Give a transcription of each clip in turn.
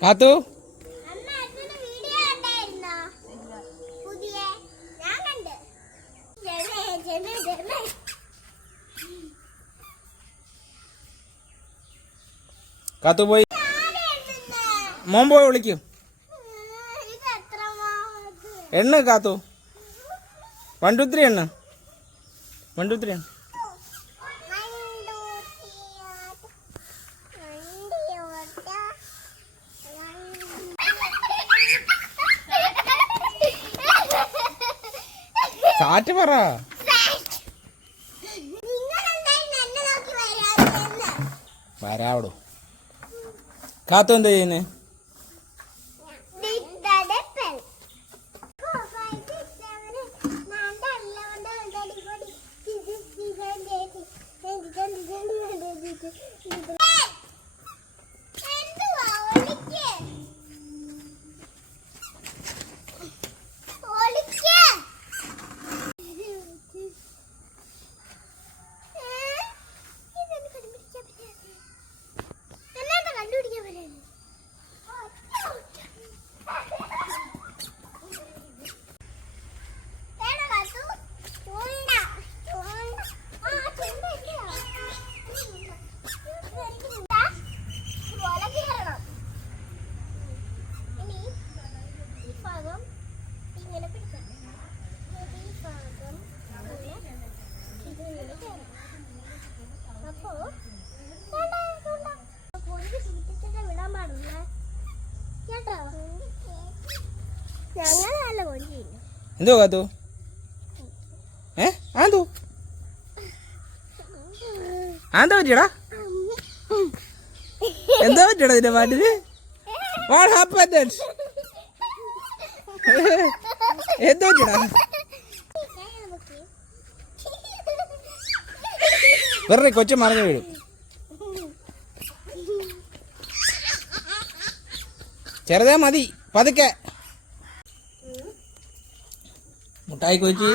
കാത്തു കാത്തു പോയി മോൻ പോയി വിളിക്കും എണ്ണ കാത്തു 1 2 3 എണ്ണ 1 2 3 എണ്ണ സാറ്റ് പറ വരാവടോ കാത്തു എന്താ ചെയ്യുന്നേ എന്തോ കാത്തു ആന്തോ ആന്താ പറ്റിയടാ എന്താ പറ്റിയടാ നിന്റെ പാട്ടിന് വാട്ട് ഹാപ്പൻഡ് എന്താ പറ്റിയടാ വെറുതെ കൊച്ചു മറിഞ്ഞു വീഴും ചെറുതേ മതി പതുക്കെ മുട്ടായി കൊച്ചി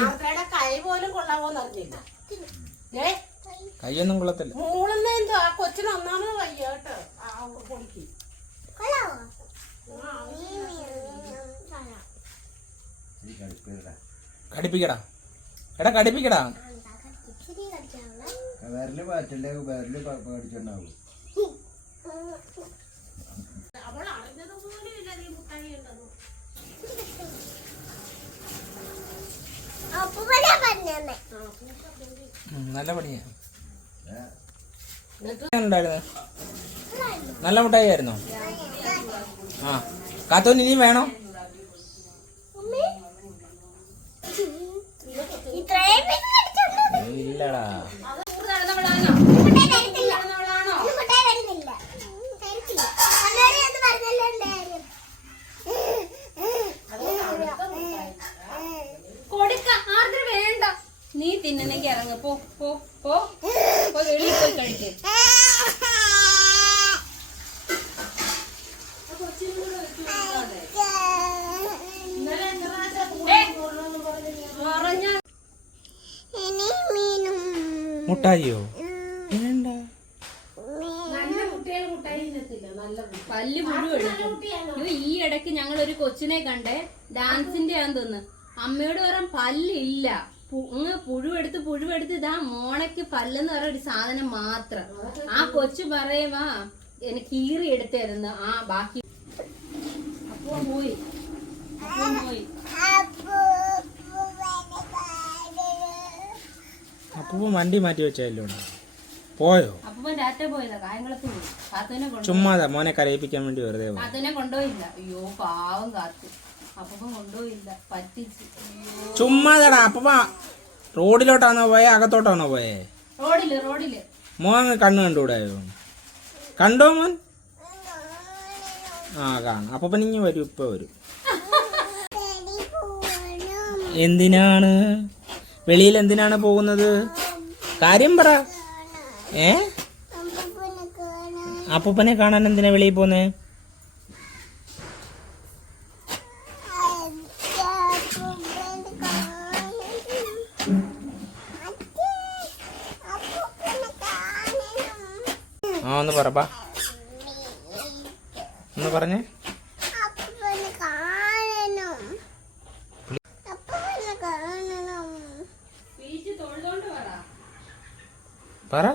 കൈയൊന്നും കൊള്ളത്തില്ല കടിപ്പിക്കടാ എടാ കടിപ്പിക്കടാ വരല് പാറ്റല്ലേ വരല് പേടിച്ചുണ്ടാവും നല്ല പണിയാ നല്ല മുട്ടായി ആയിരുന്നോ ആ കാത്തോന് ഇനി വേണോ ഇല്ലടാ നീ തിന്നണെങ്കി ഇറങ്ങ പോ പോ പോ വെളിയിൽ പോയി കഴിക്കേ മുട്ടായിയോ പല്ല് മുഴുവൻ ഈ ഇടയ്ക്ക് ഞങ്ങൾ ഒരു കൊച്ചിനെ കണ്ടേ ഡാൻസിന്റെ ആന്ന് തോന്നുന്നു അമ്മയോട് പറയാൻ പല്ലില്ല പുഴുവെടുത്ത് ഇതാ മോണയ്ക്ക് പല്ലെന്ന് പറഞ്ഞ ഒരു സാധനം മാത്രം ആ കൊച്ചു പറയുവാ എനിക്ക് കീറി എടുത്തായിരുന്നു ആ ബാക്കി അപ്പൊ പോയി അപ്പൂപ്പ വണ്ടി മാറ്റി വെച്ചല്ലോ പോയോ അപ്പൂപ്പൻ രാറ്റ പോയതാ കായംകുളത്ത് പോയി കാത്തുനെ ചുമ്മാതാ മോനെ കരയിപ്പിക്കാൻ വേണ്ടി വെറുതെ കാത്തുനെ കൊണ്ടുപോയില്ല അയ്യോ പാവം കാത്തു അപ്പൂപ്പൻ കൊണ്ടുപോയില്ല പറ്റിച്ച് ചുമ്മാതാടാ അപ്പൂപ്പ റോഡിലോട്ടാണോ പോയെ അകത്തോട്ടാണോ പോയെ റോഡില് മോൻ കണ്ണ് കണ്ടുകൂടായോ കണ്ടോ മോൻ ആ കാണാം അപ്പൂപ്പൻ ഇനി വരും ഇപ്പൊ വരും എന്തിനാണ് വെളിയിൽ എന്തിനാണ് പോകുന്നത് കാര്യം പറ അപ്പൂപ്പനെ കാണാൻ എന്തിനാ വെളിയിൽ പോന്നേ ആ ഒന്ന് പറ ഒന്ന് പറഞ്ഞേ. പറ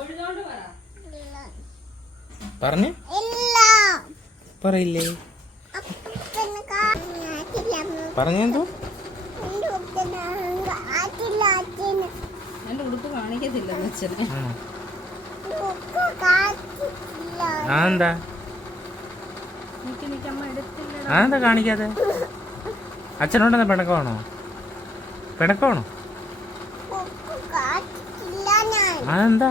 പറഞ്ഞേ. പറയില്ലേ? പറഞ്ഞെന്തോ? എന്റെ ഉടുപ്പ് കാണിക്കത്തില്ല അച്ഛനെ. അതെന്താ? അതെന്താ കാണിക്കാതെ? അച്ഛനോടെന്താ പിണക്കമാണോ? പിണക്കമാണോ? അതെന്താ?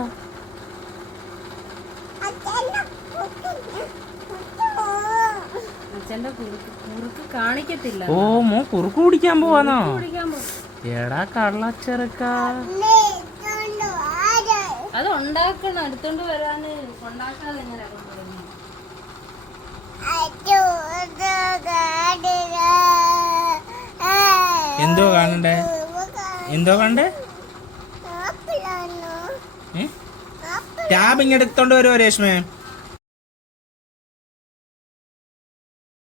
അച്ഛന്റെ കുറുക്ക് കാണിക്കത്തില്ല. ഓ മോ കുറുക്ക് കുടിക്കാൻ പോവാന്നോ? കുടിക്കാൻ പോകും. എടാ കള്ളച്ചെറുക്ക. അത് ഉണ്ടാക്കണം, എടുത്തോണ്ട് വരാന്. ഉണ്ടാക്കാതെ എങ്ങനെ കൊണ്ടുവരുന്നു? എന്തോ കാണണ്ടേ? എന്തോ കണ്ടേ? ടാബ് ഇങ്ങെടുത്തോണ്ട് വരുമോ രേഷ്മേ?